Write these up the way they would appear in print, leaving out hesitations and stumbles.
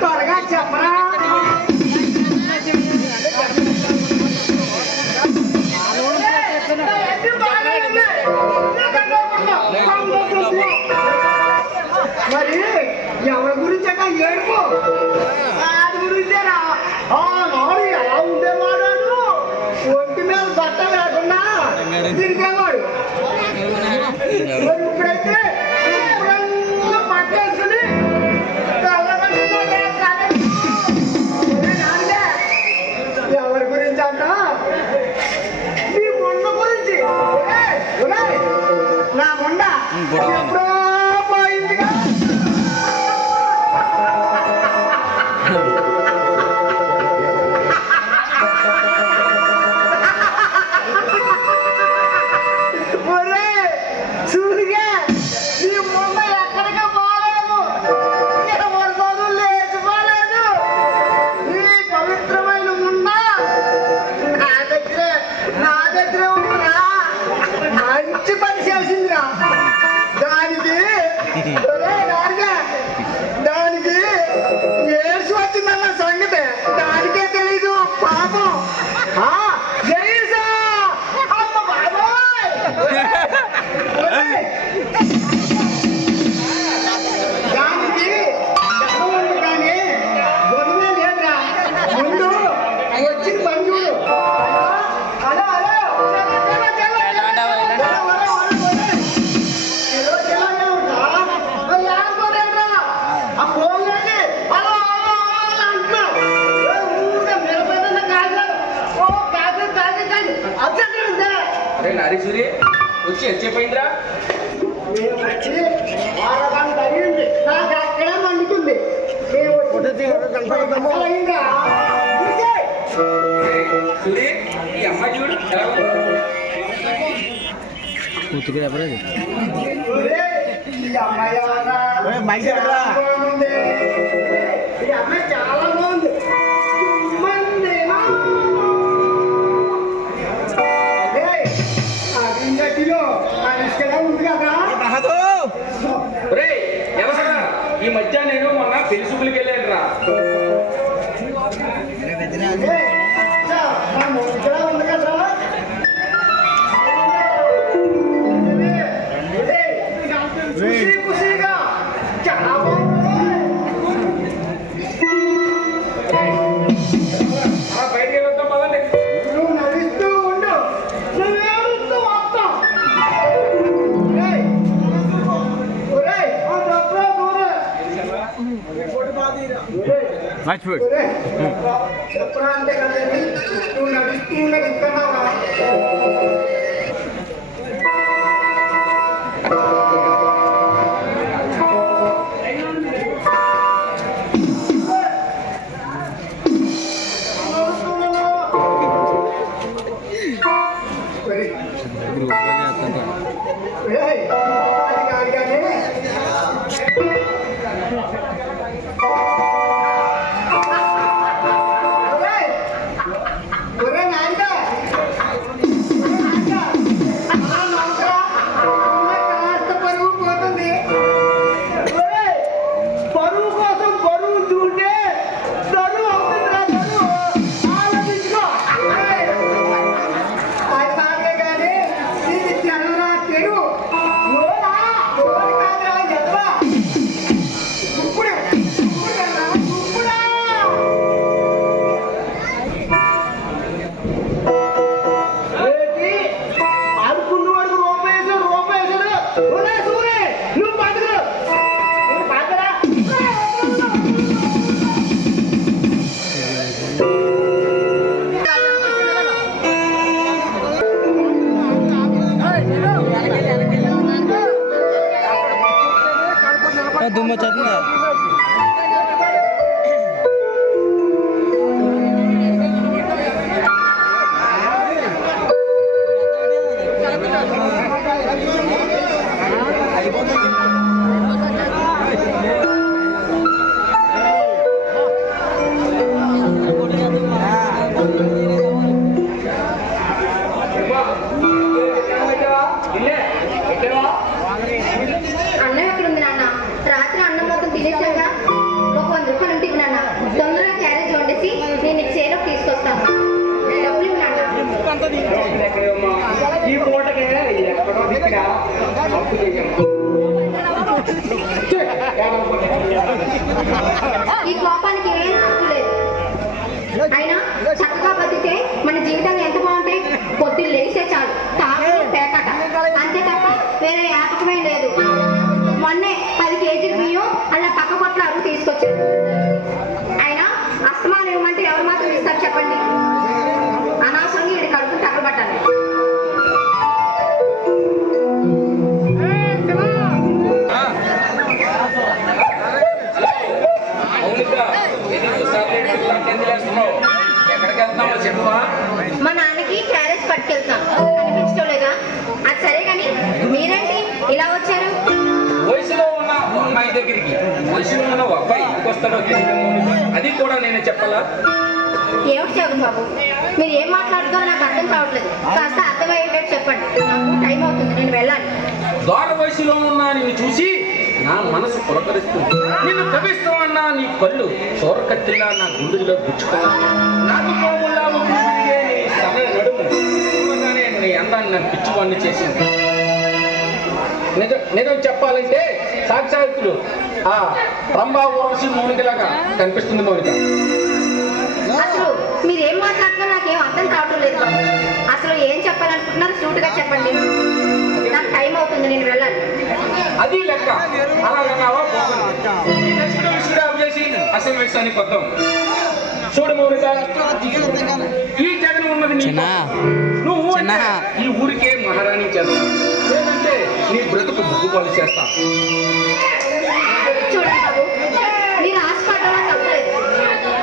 త్వరగా చెప్పరా. మరి ఎవరి గురించి అక్క ఏడుపు? వాడి గురించేనా? నాడు ఎలా ఉండేవాడు, ఒంటి మీద బట్ట లేకుండా తిరిగేవాడు. ఇప్పుడైతే పట్టేసుకుని ఎవరి గురించి అంట? నీ మొండ గురించి. నా మొండ ఎప్పుడో పోయిందిగా. చూడిగా నీ మొండ ఎక్కడికి పోలేదు, ఎవరి చదువు లేచిపోలేదు. నీ పవిత్రమైన ముండ నా దగ్గరే ఉందిరా. మంచి పని చేసిందిరా. దానికి దానికి ఏడ్చి వచ్చిందన్న సంగతి దానికే తెలీదు పాపం. జైసా అమ్మ బాబాయ్. దానికి కానీ గొడవే లేదురా. ముందు వచ్చిన పని చూడు. హలో హలో ఆ ఫోన్ లేని హలో హలో అంటున్నా. అరే నారీశ్వరి వచ్చి ఎంతసేపోయిందిరా? అయింది. నాకు అక్కడే మండుతుంది. సూరి ఈ అమ్మాయి చూడు కూతురు ఎవరది? ఈ అమ్మాయి చాలా బాగుంది. అదిలో అనుష్కగా ఉంది కదా. రే ఎవరా? ఈ మధ్య నేను మొన్న పెళ్లి చూపులకి వెళ్ళాను రా. ఉంది కదా. ఖుషిగా చాలా బయటికి వెళ్ళొద్దాం పదండి. నువ్వు నవ్విస్తూ ఉండు, నువ్వేడుస్తూ వస్తాం. చెప్పరా అంటే కదండి, నువ్వు నడుస్తూ ఉన్నది ఇస్తున్నావా? దుమ్మ చదువుదా అన్నం ఎక్కడ ఉంది నాన్న? రాత్రి అన్నం మొత్తం తినేసాక ఒక 100 రూపాయలు ఉంటే ఇవ్వు నాన్న. తొందరగా క్యారేజ్ వండేసి నేను నీకు చేలోకి తీసుకొస్తాను. డబ్బులు ఇవ్వు నాన్న. ఈ పూటకే ఎక్కడో దిక్కురా అప్పు చెయ్యమ్మా. ఈ కోపానికి ఏం తప్పు లేదు. అయినా చక్కగా బతికితే మన జీవితాలు ఎంత బాగుంటాయి. పొద్దున్న లేస్తే చాలు తాగుడు పేకట, అంతే తప్ప వేరే యాపకమే లేదు. మొన్నే 10 కేజీలు బియ్యం అలా పక్క పొట్ల అరువు తీసుకొచ్చాడు. అయినా అస్తమానం ఇవ్వమంటే ఎవరు మాత్రం ఇస్తారు చెప్పండి? అనవసరంగా ఇది కడుపుని తగలబట్టాలి. అవునుగా ఎక్కడికి వెళ్తున్నావో చెప్పవా? మా నాన్నకి క్యారేజ్ పట్టుకెళ్తాను. కనిపించడం లేదా? అది సరే కానీ మీరేంటి ఇలా వచ్చారు? వయసులో ఉన్న అమ్మాయి దగ్గరికి వయసులో ఉన్న అబ్బాయి ఎందుకు వస్తాడో తెలియదు. అది కూడా నేను చెప్పాలా? ఏమిటి జగన్ బాబు, మీరు ఏం మాట్లాడుతారో నాకు అర్థం కావట్లేదు. కాస్త అర్థమయ్యేటట్టు చెప్పండి. నాకు టైం అవుతుంది, నేను వెళ్ళాలి. దూర వయసులో ఉన్నా నిన్ను చూసి నా మనసు పులకరిస్తుంది. నిన్ను తప్పిస్తామన్నా నీ కళ్ళు చోరకత్తిలా నా గుండెలో గుచ్చుకున్నాను. నాకు పోగుల్లా తిరిగే నీ సమయ నడుము చూడగానే నీ అందాన్ని నన్ను పిచ్చివాణ్ణి చేసింది. నిజం చెప్పాలంటే సాక్షాత్తులు ఆ రంభా ఊర్వశి మౌనికలాగా కనిపిస్తుంది మౌనిక. అసలు మీరు ఏం మాట్లాడుతున్నారో నాకేం అర్థం కావటం లేదు బాబు. అసలు ఏం చెప్పాలనుకుంటున్నారు సూటుగా చెప్పండి. నాకు టైం అవుతుంది, నేను వెళ్ళాలి. అది లెక్క అలాగన్నావా చేసి అసలు విషయానికి వద్దాం. చూడు మౌనిక, ఈ జగన్ ఉన్నది నువ్వు ఈ ఊరికే మహారాణి చేస్తా, లేదంటే నీ బ్రతుకు బుగ్గుపాలు చేస్తా. చూడండి బాబు, మీరు ఆశపడడం తప్పలేదు.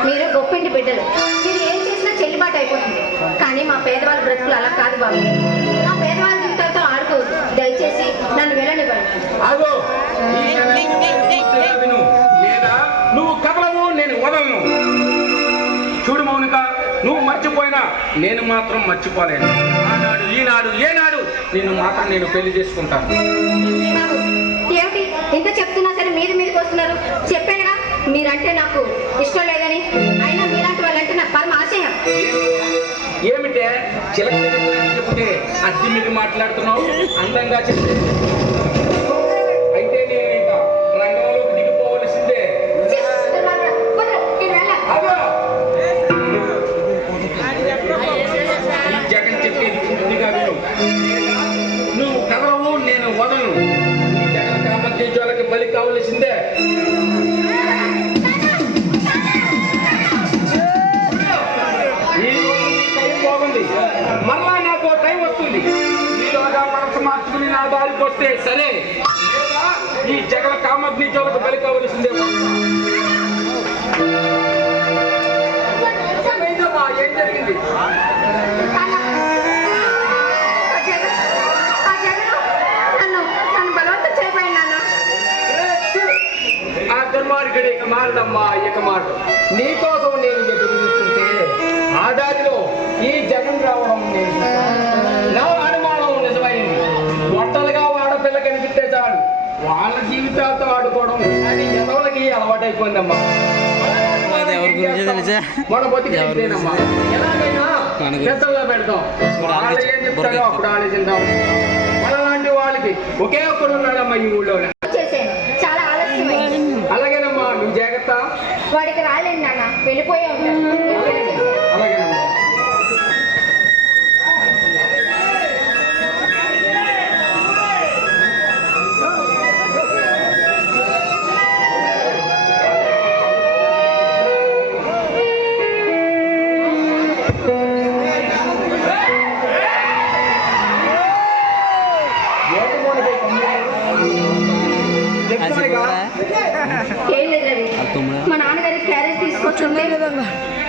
మీరు గొప్పింటి బిడ్డలు. మీరు ఏం చేసినా చెల్లుబాటు అయిపోతుంది. కానీ మా పేదవాళ్ళ బ్రతుకులు అలా కాదు బాబు. మా పేదవాళ్ళ జీవితాలతో ఆడుకోవద్దు. దయచేసి నన్ను వెళ్ళనివ్వండి. ఆగో, లేదా నువ్వు కదలవు, నేను వదలను. చూడు మౌనిక, నువ్వు మర్చిపోయినా నేను మాత్రం మర్చిపోలేను. ఆనాడు ఈనాడు ఏనాడు నిన్ను మాత్రం నేను పెళ్లి చేసుకుంటాను. బాబు, ఏమిటి ఇంత చెప్తున్నా సరే మీదకి వస్తున్నారు? చెప్పానుగా మీరంటే నాకు ఇష్టం లేదని. అయినా మీలాంటి వాళ్ళంటే నాకు పరమ ఆశయం. ఏమిటే చిలక చెప్తే అద్దె మీరు మాట్లాడుతున్నావు? అందంగా చెప్తే అయితే నేను ఇక రంగంలోకి దిగిపోవలసిందే. ఈ జగన్ చెప్పేది పూర్తిగా విను. నువ్వు కదలవు, నేను వదలను. ఈ జగన్ కామధ్యోజాలకి బలి కావలసిందే. మరలా నాకు టైం వస్తుంది. ఈలోగా మనసు మార్చుకుని నా దారికి వస్తే సరే, లేదా ఈ జగల కామగ్ని జోలకు బలి కావలసిందే. ఏం జరిగింది? ఆ దుర్మార్గుడు ఇక మారదమ్మా, ఇక మారదు. నీకోసం నేను ఎదురు చూస్తుంటే ఆ దారిలో ఈ జగన్ రావడం నేను నా అనుమానం నిజమైంది. ఒట్టలుగా ఆడపిల్ల కనిపిస్తే చాలు వాళ్ళ జీవితాలతో ఆడుకోవడం అది ఎవరికి అలవాటైపోయిందమ్మా. మన బతికేనమ్మా ఎలాగైనా పెద్దలుగా పెడతాం. వాళ్ళు ఏం చెప్తారో అప్పుడు ఆలోచిద్దాం. అలాంటి వాళ్ళకి ఒకే ఒక్కడు ఉన్నాడమ్మా ఈ ఊళ్ళో. చాలా ఆలస్యమైంది. అలాగేనమ్మా, నువ్వు జాగ్రత్త. వాడికి రాలేండి నాన్న, వెళ్ళిపోయే ఉంటాడు. అలాగేనమ్మా. ఏం లేదు రవి, మా నాన్నగారికి క్యారేజ్ తీసుకొచ్చుంటే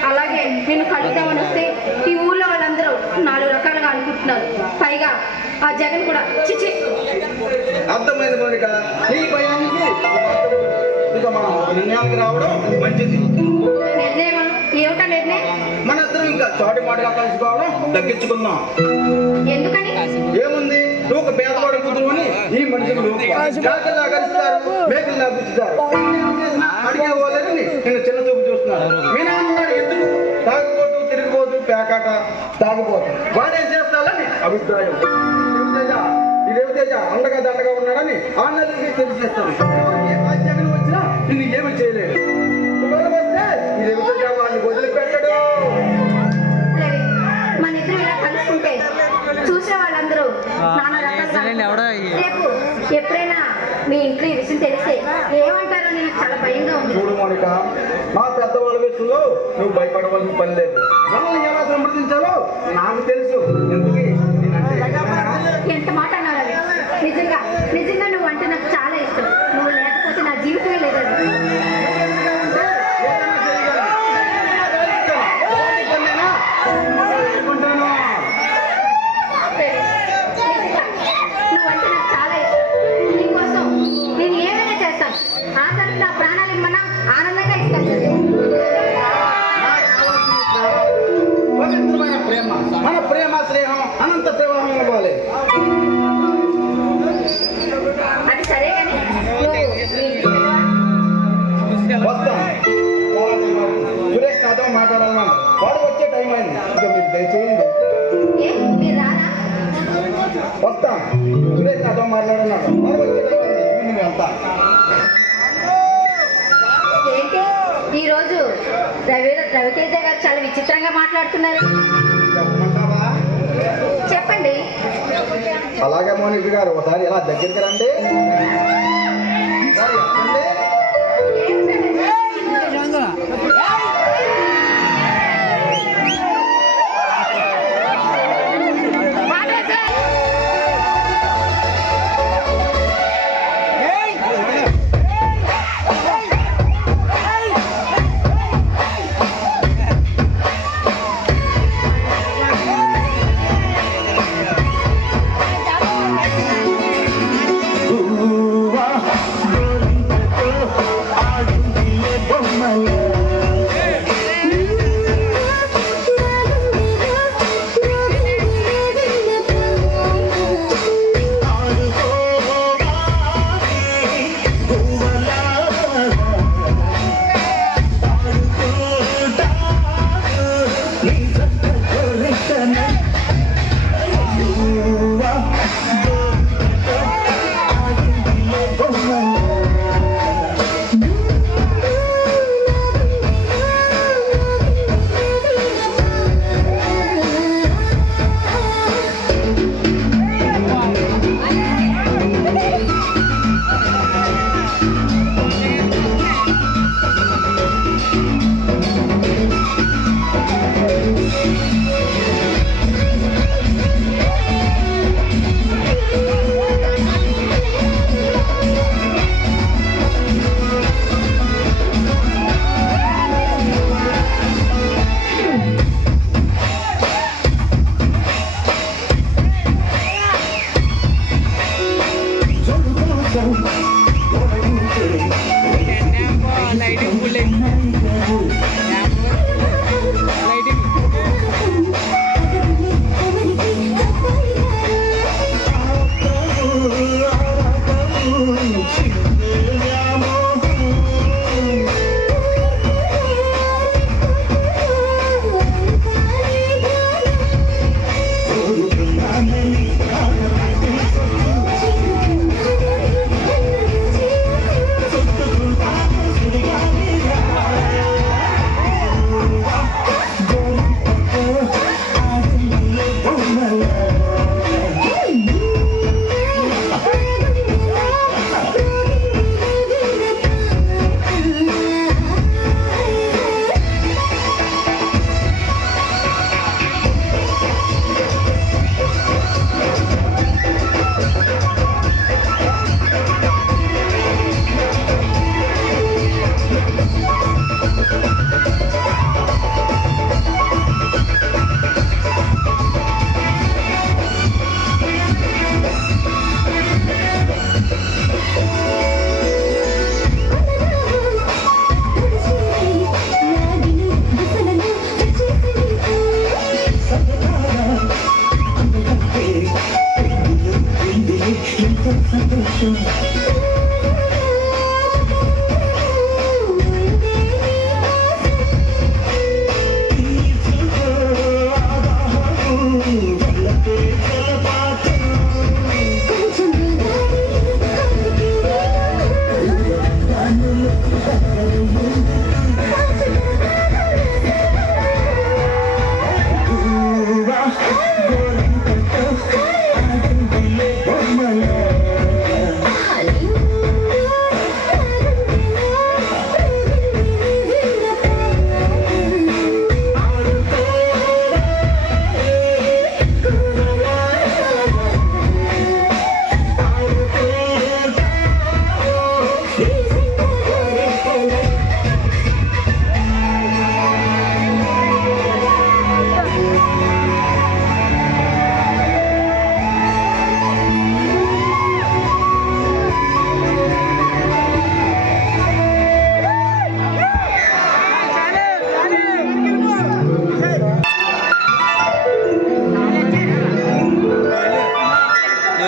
అలాగే నేను కలుద్దామని వస్తే ఈ ఊళ్ళో వాళ్ళందరూ 4 రకాలుగా అనుకుంటున్నారు. పైగా ఆ జగన్ కూడా చిచి. అర్థమైంది మౌనిక, నీ భయానికి ఇక మనం నిర్ణయానికి రావడం మంచిది. నిర్ణయం ఏమిటా నిర్ణయం? మనిద్దరం ఇంకా చోటి మాటగా కలుసుకోవడం తగ్గించుకుందాం. ఎందుకని? ఏముంది, నువ్వు ఒక పేదవాడి కూతురు అని మనుషులు కాకల్లా కలుస్తారు, మేకల్లా గుచ్చుతారు. అడిగే వాళ్ళని నేను చిన్న చూపు చూస్తున్నాను. మీ నాన్నన్నాడు ఎందుకు తాగుబోతు, తిరిగిపోతు, పేకాట, తాగుబోతు వాడేం చేస్తాడని అభిప్రాయం. ఈ రవితేజ అండగా దండగా ఉన్నాడని ఆన్నదికి తెలిసేస్తాను. ఆ జగన్ వచ్చినా నిన్ను ఏమి చేయలేదు. ఒకవేళ వస్తే ఈ రవితేజ వాడిని వదిలిపెట్టడు. రవి, మన ఇద్దరు ఇలా కలుసుకుంటే చూసే వాళ్ళందరూ నానా రకాలుగా రేపు ఎప్పుడైనా మీ ఇంట్లో ఈ విషయం తెలిస్తే ఏమంటారో నేను చాలా భయంగా ఉంది. చూడు మౌనిక, మా పెద్దవాళ్ళ విషయంలో నువ్వు భయపడవలసిన పని లేదు. మనల్ని ఎలా సంప్రదించాలో నాకు తెలుసు. ఎందుకు ఎంత మాట అన్నారు రవి. నిజంగా నిజంగా నువ్వు అంటే నాకు చాలా ఇష్టం. నువ్వు లేకపోతే నా జీవితమే లేదు రవి. నువ్వంటే నాకు చాలా ఇష్టం. నీకోసం నేను ఏమైనా చేస్తాను. ఆ తర్వాత నా ప్రాణాలు ఇమ్మన్నా ఆనందంగా ఇస్తాను. పవిత్రమైన ప్రేమ, మన ప్రేమ స్నేహం అనంత ప్రవాహం ఇవ్వాలి. అది సరే కానీ నువ్వు మీ ఇంటికి వెళ్ళవా? వస్తాం. సురేష్ నాతో మాట్లాడాలన్నాను. వాడు వచ్చే టైం అయింది. ఇక మీరు దయచేయండి. ఏ మీరు రారా? వస్తాం. సురేష్ నాతో మాట్లాడన్నాడు. వాడు వచ్చే టైం అయింది. నువ్వు వెళ్తా. ఏంటి ఈరోజు రవితేజ గారు చాలా విచిత్రంగా మాట్లాడుతున్నారు. చెప్పమంటావా? చెప్పండి. అలాగే మౌనిక గారు ఒకసారి ఎలా దగ్గరికి రండి. ఒకసారి ఎక్కండి. Ooh, ah,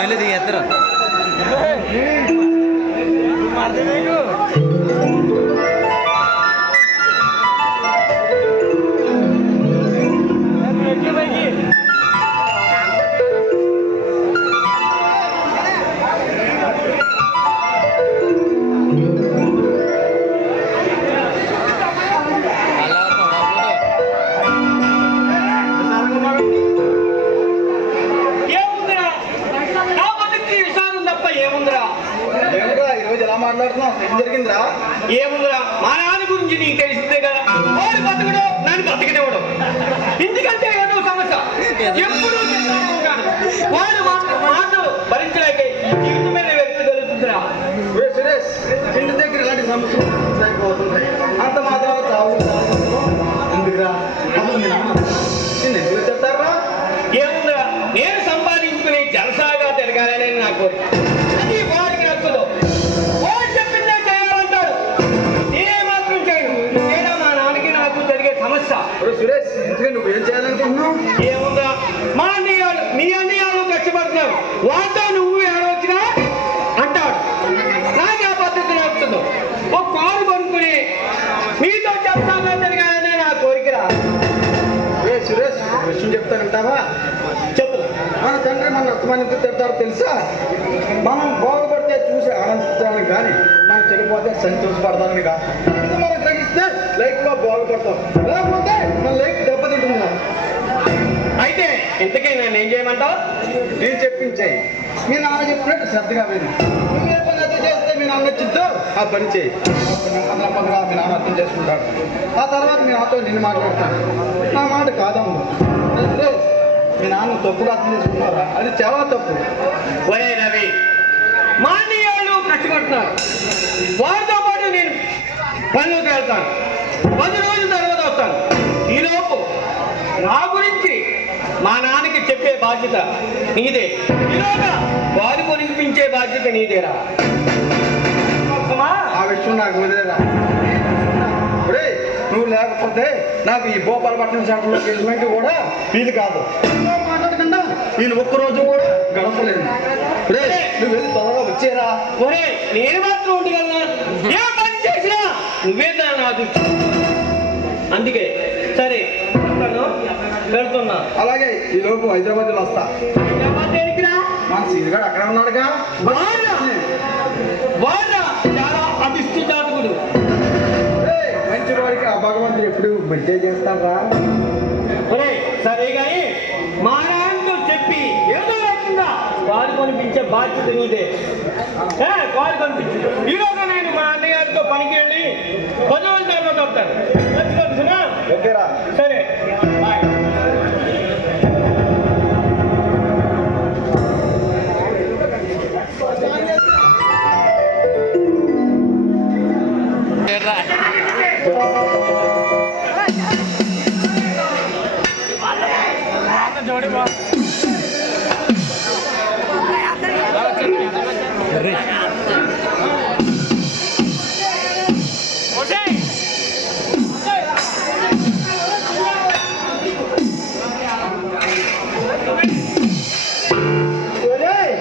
వెళ్ళేది ఎత్తరు ఏముందిరా నా బతుక్కి విషాదం తప్ప ఏముందిరా? ఏమిరా ఈరోజు ఎలా మాట్లాడుతున్నావు? ఏం జరిగిందిరా? ఏముందిరా మా నాన్న గురించి నీకు తెలిసిందే కదా. వాడు బతకడు, నన్ను బతకనివ్వడు. ఎందుకంటే ఏదో సమస్య ఎప్పుడు చెప్తానే ఉంటాడు. వాడు మాటలు భరించలేక జీవితం మీద వ్యక్తి కలుగుతుందిరా. ఒరే సురేష్, ఇంటి దగ్గర ఇలాంటి సమస్యలు అయిపోతుంటాయి. అంత మాత్రం చావు ఎందుకురా? అసలు మీ నాన్న నిన్ను ఎందుకు చెప్తారా? ఏముందిరా నేను సంపాదించుకుని జలసాగా తిరగాలని నా కోరిక. అది వాడికి నచ్చదు. వాడు చెప్పిందే చేయాలంటాడు. నేనే మాత్రం చేయను. ఇదేనా మా నాన్నకి నాకు జరిగే సమస్య. ఒరే సురేష్, ఇంటికి నువ్వు ఏం చేయాలనుకుంటున్నావు? ఏముందా మా అన్నయ్యాలు మీ అన్నయ్యాలు కష్టపడుతున్నారు. వాటితో నువ్వు ఏడవచ్చుగా అంటాడు. నాకు ఆ పద్ధతి నచ్చుతుంది. ఒక కారు కొనుక్కుని మీతో చెప్తాగా తిరగాలనే నా కోరికరా. ఏ సురేష్, ఒక విషయం చెప్తానంటావా? చెప్పు. మన తండ్రి మన అత్తమాని ఎందుకు తిడతారో తెలుసా? మనం బాగుపడితే చూసి ఆనందించడానికి కానీ మనం చెడిపోతే సంతోషపడతామని కాదు. ఇది మనం గ్రహిస్తే లైఫ్ లో బాగుపడతాం, లేకపోతే మన లైఫ్ దెబ్బతింటున్నాం. అయితే ఇంతకీ నన్ను ఏం చేయమంటావు? నేను చెప్పించాయి మీ నాన్న చెప్పినట్టు శ్రద్ధగా విను. నువ్వు ఏ పని అయితే చేస్తే మీ నాన్న నచ్చిందో ఆ పని చేయి. నెమ్మదిగా మీ నాన్న అర్థం చేసుకుంటాడు. ఆ తర్వాత మీ నాన్నతో నిన్ను మాట్లాడతాను. నా మాట కాదమ్ము. మీ నాన్న తప్పుగా అర్థం చేసుకున్నారా? అది చాలా తప్పు. ఒరే రవి, మా అన్నయ్యాలు కష్టపడుతున్నారు. వారితో పాటు నేను పనులకు వెళ్తాను. 10 రోజుల తర్వాత వస్తాను. ఈలోపు నా గురించి మా నాన్నకి చెప్పే బాధ్యత నీదే. ఈలోగా వారు కొనిపించే బాధ్యత నీదేరా. ఆ విషయం నాకు వదిలేరా? ఒరే, నువ్వు లేకపోతే నాకు ఈ భోపాలపట్నం సెంటర్లోకి వెళ్ళినట్టు కూడా వీలు కాదు. నువ్వు మాట్లాడకుండా నేను ఒక్కరోజు కూడా గడపలేదు. ఒరే, నువ్వు వెళ్ళి త్వరగా వచ్చేరా. ఒరే నేను మాత్రం ఉండగలనా? ఏ పని చేసినా నువ్వే నా దృష్టి. అందుకే సరే వస్తాను, వెళ్తున్నా. అలాగే ఈ లోపు హైదరాబాద్లో వస్తా. దేనికిరా? మన సీనిగాడు అక్కడ ఉన్నాడుగా. వాళ్ళ చాలా అభిష్టి జాతకుడు. ఒరేయ్, మంచి వాడికి ఆ భగవంతుడు ఎప్పుడు బిడ్డే చేస్తాడా? ఒరే సరే కానీ మా నాన్నతో చెప్పి ఏదో లేకుండా కారు కొనిపించే బాధ్యత నీదే. కారు కొనిపించు. ఈరోజు నేను మా అన్నయ్యతో పనికి వెళ్ళి 10 రోజుల తర్వాత వస్తాను. ఓకేరా? సరే బాయ్. ఒరేయ్,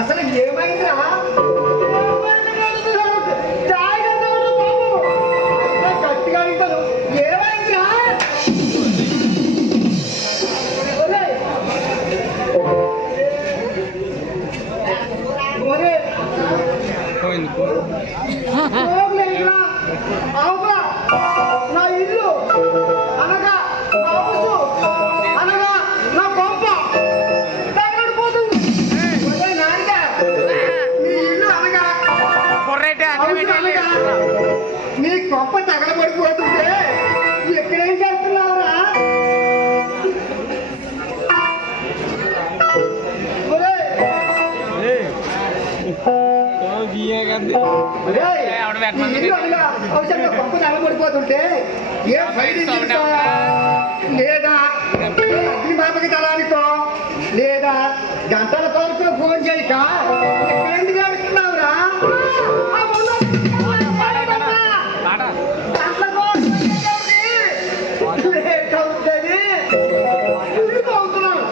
అసలు ఏమైందిరా? జాగ్రత్త బాబు, గట్టిగా అడుగుతాను. ఏమైందిరా? ఒరేయ్, ఒరేయ్, పోగులేదురా. అవునా? నా ఇల్లు అనగా నా హౌసు అనగా నా పంప తగలడిపోతుంది. ఒరేయ్ నాయన, నీ ఇల్లు అనగా హౌసు అనగా నీ కొంప తగలబడిపోతుంటే ఎక్కడేం చేస్తున్నావురా? పప్పు నలబడిపోతుంటే ఏ ఫైల్ లేదా అగ్నిమాపకి తలానికో లేదా గంటల కొరకు ఫోన్ చేయక ఎందుకు అడుగుతున్నావురా? లేట్ అవుతుంది, తిరిగి అవుతున్నాను.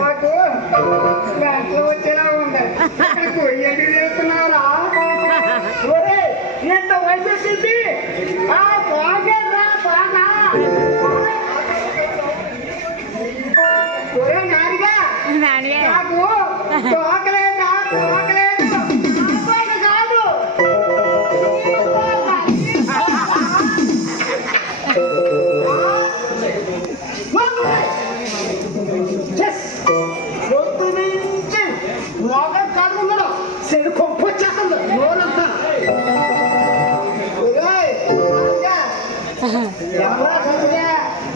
మాకు బ్యాంకులో వచ్చేలా ఉంది. ఎందుకు చేస్తున్నారా? ఎంత వయసు వచ్చింది? బాగా బాగా నానిగా నాకు తోకలేదా తోకలేదు కాదు. పొద్దు నుంచి మొగ కడుగులో చెడు కొంపు వచ్చేస్తుంది నోరంతా.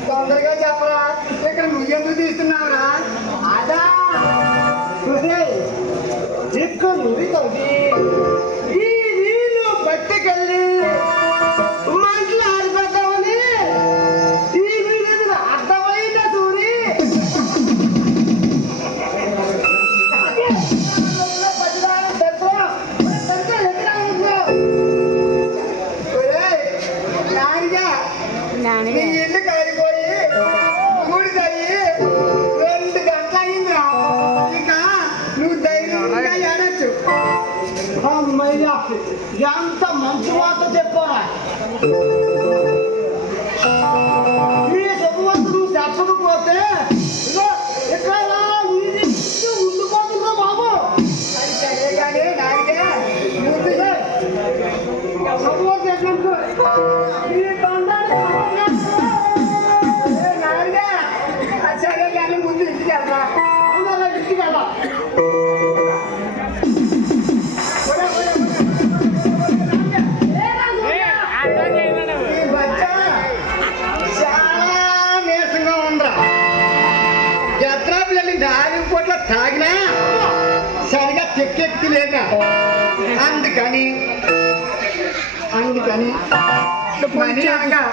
తొందరగా చెప్పరా, ఇక్కడ నువ్వెందుకు తీస్తున్నావురా? అదా ఇక్కడ నువ్వు తగ్గి ఈ నీళ్ళు పట్టుకెళ్ళి మంటలు ఆడిపోతామని ఈ నీళ్ళు అర్థమైందా సూరి? నీ ఇల్లు కాలిపోయి ఊడిదయ్యి 2 గంటలు అయిందిరా. ఇక నువ్వు ధైర్యంగా ఏడచ్చు. అమ్మయ్యా, ఎంత మంచి మాట చెప్పారా? ఈ శుభవంతు నువ్వు చెప్పకపోతే ఇక్కడ ఉండిపోతుందా బాబు? అది సరే కానీ నాయకే ముందుగా శుభవంతు ఎట్లా సరే కానీ ముందు ఇంటికి వెళ్తా. అవునా, ఇంటికి వెళ్తా. ఈ బచ్చ చాలా నీరసంగా ఉండరా. జత్రాపులన్నీ 4 పూట్ల తాగినా సరిగా తెక్కెక్కి లేక అందుకని మనీ అనగా